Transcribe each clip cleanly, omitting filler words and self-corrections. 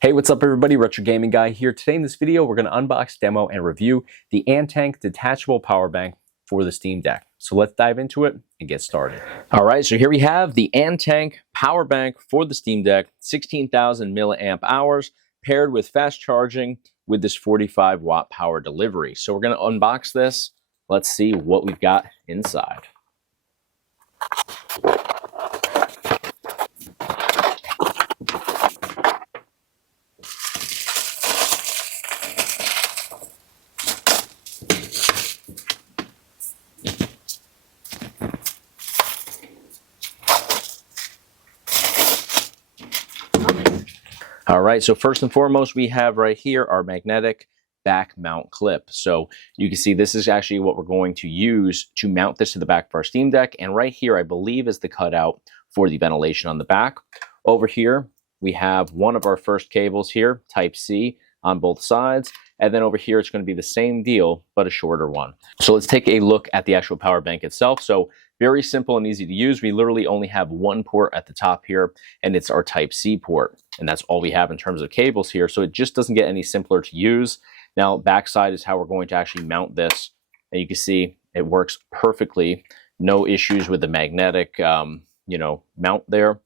Hey, what's up everybody? Retro Gaming Guy here. Today in this video, we're going to unbox, demo, and review the Antank detachable power bank for the Steam Deck. So let's dive into it and get started. All right, so here we have the Antank Power Bank for the Steam Deck, 16,000 milliamp hours, paired with fast charging with this 45 watt power delivery. So we're going to unbox this. Let's see what we've got inside. All right, so first and foremost, we have right here our magnetic back mount clip. So you can see this is actually what we're going to use to mount this to the back of our Steam Deck. And right here, I believe, is the cutout for the ventilation on the back. Over here, we have one of our first cables here, Type-C, on both sides. And then over here, it's going to be the same deal, but a shorter one. So let's take a look at the actual power bank itself. So very simple and easy to use. We literally only have one port at the top here, and it's our Type-C port. And that's all we have in terms of cables here. So it just doesn't get any simpler to use. Now, backside is how we're going to actually mount this. And you can see it works perfectly. No issues with the magnetic, mount there.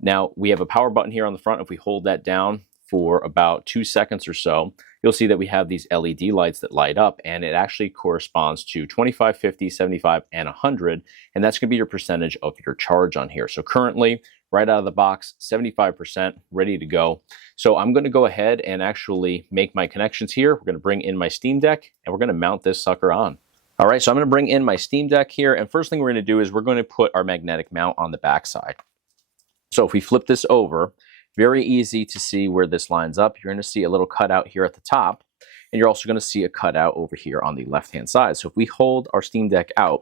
Now, we have a power button here on the front. If we hold that down for about 2 seconds or so, you'll see that we have these LED lights that light up, and it actually corresponds to 25, 50, 75, and 100, and that's going to be your percentage of your charge on here. So currently, right out of the box, 75%, ready to go. So I'm going to go ahead and actually make my connections here. We're going to bring in my Steam Deck, and we're going to mount this sucker on. All right, so I'm going to bring in my Steam Deck here, and first thing we're going to do is we're going to put our magnetic mount on the back side. So if we flip this over, very easy to see where this lines up. You're going to see a little cutout here at the top, and you're also going to see a cutout over here on the left-hand side. So if we hold our Steam Deck out,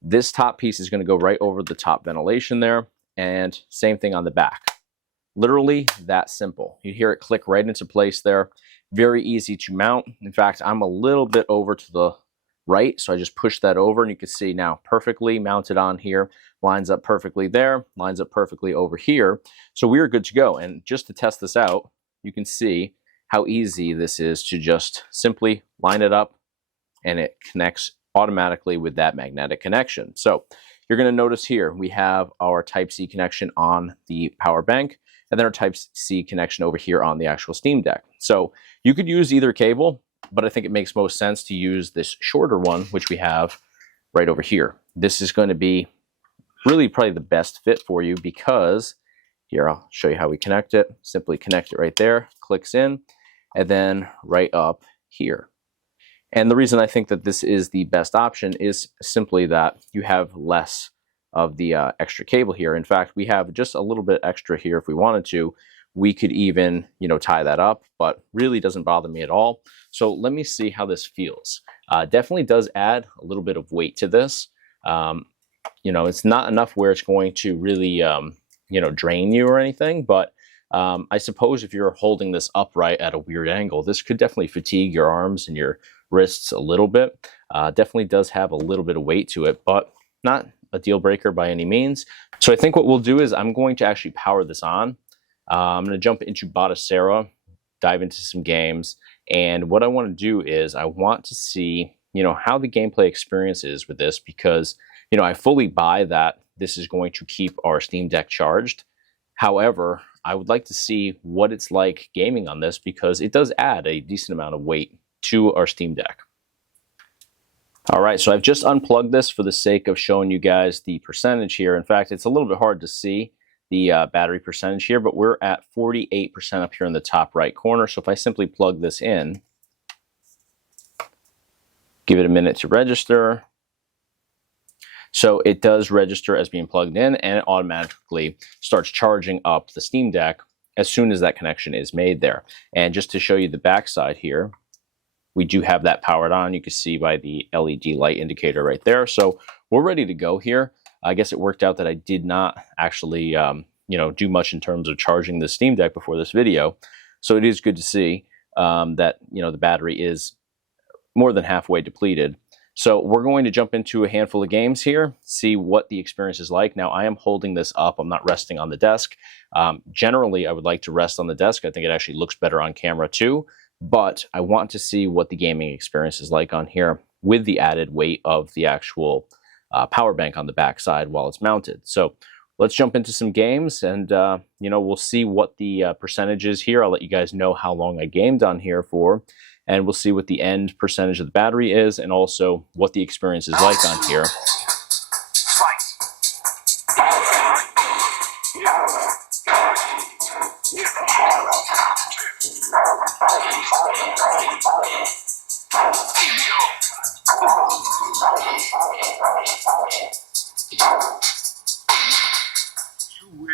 this top piece is going to go right over the top ventilation there, and same thing on the back. Literally that simple. You hear it click right into place there. Very easy to mount. In fact, I'm a little bit over to the right, so I just push that over, and you can see now perfectly mounted on here. Lines up perfectly there, lines up perfectly over here. So we are good to go. And just to test this out, you can see how easy this is to just simply line it up, and it connects automatically with that magnetic connection. So you're going to notice here we have our Type-C connection on the power bank, and then our Type-C connection over here on the actual Steam Deck. So you could use either cable, but I think it makes most sense to use this shorter one, which we have right over here. This is going to be really probably the best fit for you, because here, I'll show you how we connect it. Simply connect it right there, clicks in, and then right up here. And the reason I think that this is the best option is simply that you have less of the extra cable here. In fact, we have just a little bit extra here if we wanted to. We could even, tie that up, but really doesn't bother me at all. So let me see how this feels. Definitely does add a little bit of weight to this. It's not enough where it's going to really, drain you or anything, but I suppose if you're holding this upright at a weird angle, this could definitely fatigue your arms and your wrists a little bit. Definitely does have a little bit of weight to it, but not a deal breaker by any means. So I think what we'll do is I'm going to actually power this on. I'm going to jump into Batocera, dive into some games, and what I want to do is I want to see, how the gameplay experience is with this, because, I fully buy that this is going to keep our Steam Deck charged. However, I would like to see what it's like gaming on this, because it does add a decent amount of weight to our Steam Deck. All right, so I've just unplugged this for the sake of showing you guys the percentage here. In fact, it's a little bit hard to see the battery percentage here, but we're at 48% up here in the top right corner. So if I simply plug this in, give it a minute to register. So it does register as being plugged in, and it automatically starts charging up the Steam Deck as soon as that connection is made there. And just to show you the backside here, we do have that powered on. You can see by the LED light indicator right there. So we're ready to go here. I guess it worked out that I did not actually, do much in terms of charging the Steam Deck before this video. So it is good to see that, the battery is more than halfway depleted. So we're going to jump into a handful of games here, see what the experience is like. Now, I am holding this up. I'm not resting on the desk. Generally, I would like to rest on the desk. I think it actually looks better on camera too, but I want to see what the gaming experience is like on here with the added weight of the actual power bank on the back side while it's mounted. So let's jump into some games, and we'll see what the percentage is here. I'll let you guys know how long I gamed on here for, and we'll see what the end percentage of the battery is, and also what the experience is like on here. You win.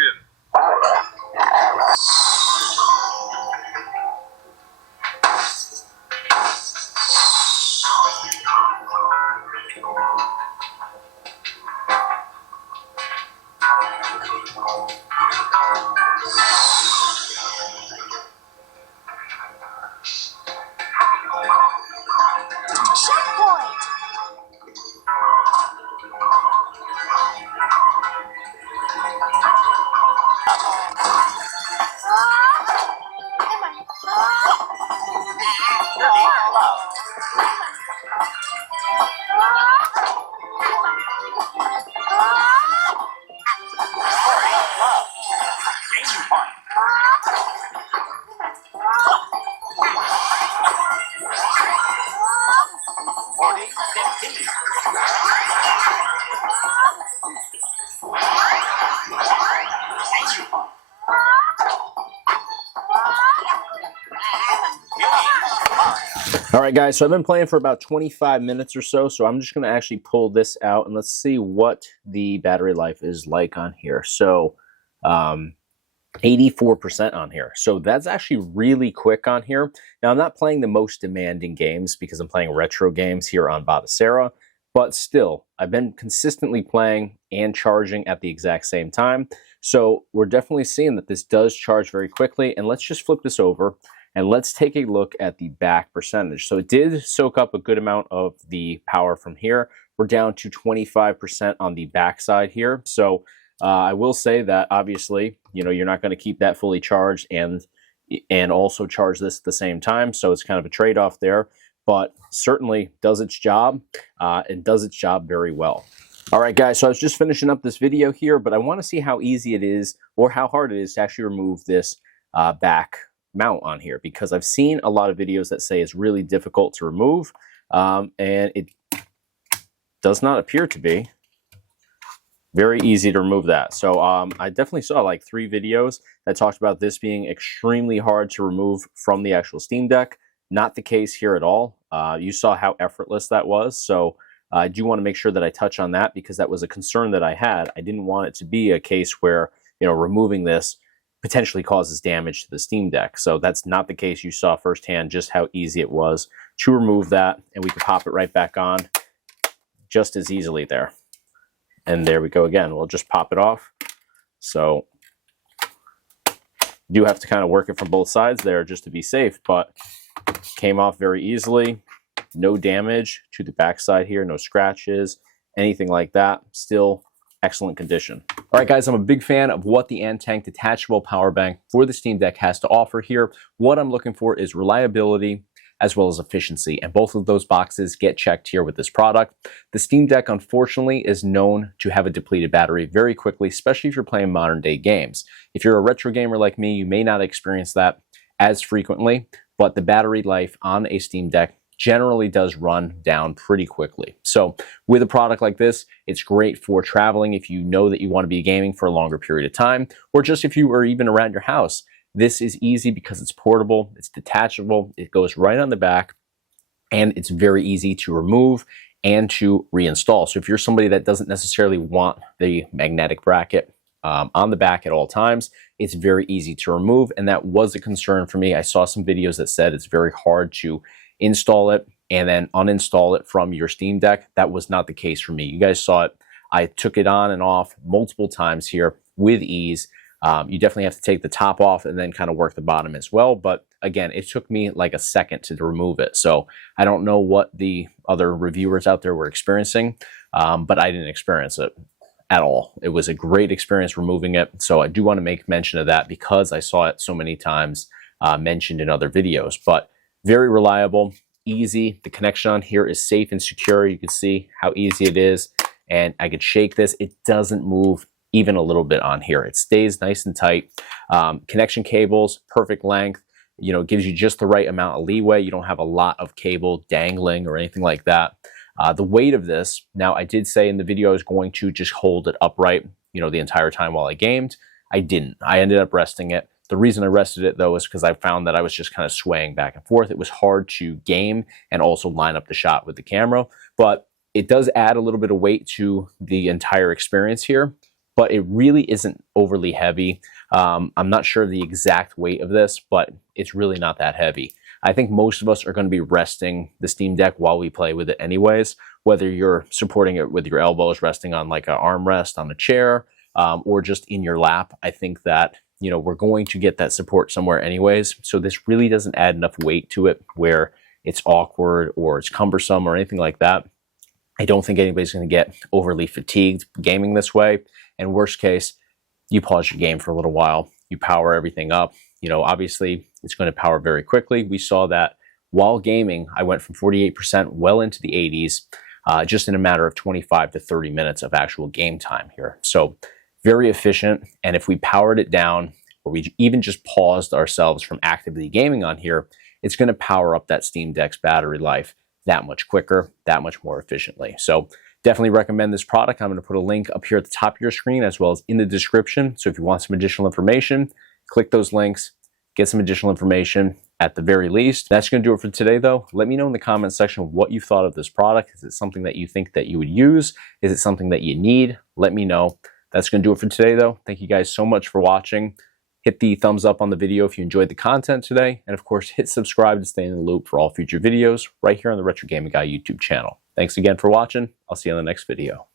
All right, guys, so I've been playing for about 25 minutes or so I'm just going to actually pull this out and let's see what the battery life is like on here. So 84% on here. So that's actually really quick on here. Now, I'm not playing the most demanding games because I'm playing retro games here on Batocera, but still, I've been consistently playing and charging at the exact same time. So we're definitely seeing that this does charge very quickly. And let's just flip this over and let's take a look at the back percentage. So it did soak up a good amount of the power from here. We're down to 25% on the back side here. So I will say that obviously, you're not going to keep that fully charged and also charge this at the same time. So it's kind of a trade-off there, but certainly does its job and does its job very well. All right, guys, so I was just finishing up this video here, but I want to see how easy it is or how hard it is to actually remove this back mount on here, because I've seen a lot of videos that say it's really difficult to remove, and it does not appear to be very easy to remove that. So I definitely saw like 3 videos that talked about this being extremely hard to remove from the actual Steam Deck. Not the case here at all. You saw how effortless that was. So I do want to make sure that I touch on that because that was a concern that I had. I didn't want it to be a case where, removing this potentially causes damage to the Steam Deck. So that's not the case. You saw firsthand just how easy it was to remove that, and we can pop it right back on just as easily there. And there we go again. We'll just pop it off. So you do have to kind of work it from both sides there just to be safe, but came off very easily. No damage to the backside here, no scratches, anything like that. Still excellent condition. All right, guys, I'm a big fan of what the Antank detachable power bank for the Steam Deck has to offer here. What I'm looking for is reliability as well as efficiency, and both of those boxes get checked here with this product. The Steam Deck, unfortunately, is known to have a depleted battery very quickly, especially if you're playing modern day games. If you're a retro gamer like me, you may not experience that as frequently, but the battery life on a Steam Deck generally does run down pretty quickly. So with a product like this, it's great for traveling if you know that you want to be gaming for a longer period of time, or just if you are even around your house. This is easy because it's portable, it's detachable, it goes right on the back, and it's very easy to remove and to reinstall. So if you're somebody that doesn't necessarily want the magnetic bracket on the back at all times, it's very easy to remove, and that was a concern for me. I saw some videos that said it's very hard to install it and then uninstall it from your Steam Deck. That was not the case for me. You guys saw it. I took it on and off multiple times here with ease. You definitely have to take the top off and then kind of work the bottom as well. But again, it took me like a second to remove it. So I don't know what the other reviewers out there were experiencing, but I didn't experience it at all. It was a great experience removing it. So I do want to make mention of that because I saw it so many times mentioned in other videos. But very reliable, easy. The connection on here is safe and secure. You can see how easy it is. And I could shake this. It doesn't move even a little bit on here. It stays nice and tight. Connection cables, perfect length. You know, it gives you just the right amount of leeway. You don't have a lot of cable dangling or anything like that. The weight of this, now I did say in the video I was going to just hold it upright, you know, the entire time while I gamed. I didn't. I ended up resting it. The reason I rested it though is because I found that I was just kind of swaying back and forth. It was hard to game and also line up the shot with the camera, but it does add a little bit of weight to the entire experience here, but it really isn't overly heavy. I'm not sure the exact weight of this, but it's really not that heavy. I think most of us are going to be resting the Steam Deck while we play with it anyways, whether you're supporting it with your elbows, resting on like an armrest on a chair, or just in your lap. I think that, you know, we're going to get that support somewhere anyways. So this really doesn't add enough weight to it where it's awkward or it's cumbersome or anything like that. I don't think anybody's going to get overly fatigued gaming this way. And worst case, you pause your game for a little while, you power everything up. You know, obviously it's going to power very quickly. We saw that while gaming, I went from 48% well into the 80s, just in a matter of 25 to 30 minutes of actual game time here. So very efficient. And if we powered it down, or we even just paused ourselves from actively gaming on here, it's going to power up that Steam Deck's battery life that much quicker, that much more efficiently. So definitely recommend this product. I'm going to put a link up here at the top of your screen as well as in the description. So if you want some additional information, click those links, get some additional information at the very least. That's going to do it for today though. Let me know in the comments section what you thought of this product. Is it something that you think that you would use? Is it something that you need? Let me know. That's going to do it for today though. Thank you guys so much for watching. Hit the thumbs up on the video if you enjoyed the content today. And of course, hit subscribe to stay in the loop for all future videos right here on the Retro Gaming Guy YouTube channel. Thanks again for watching. I'll see you on the next video.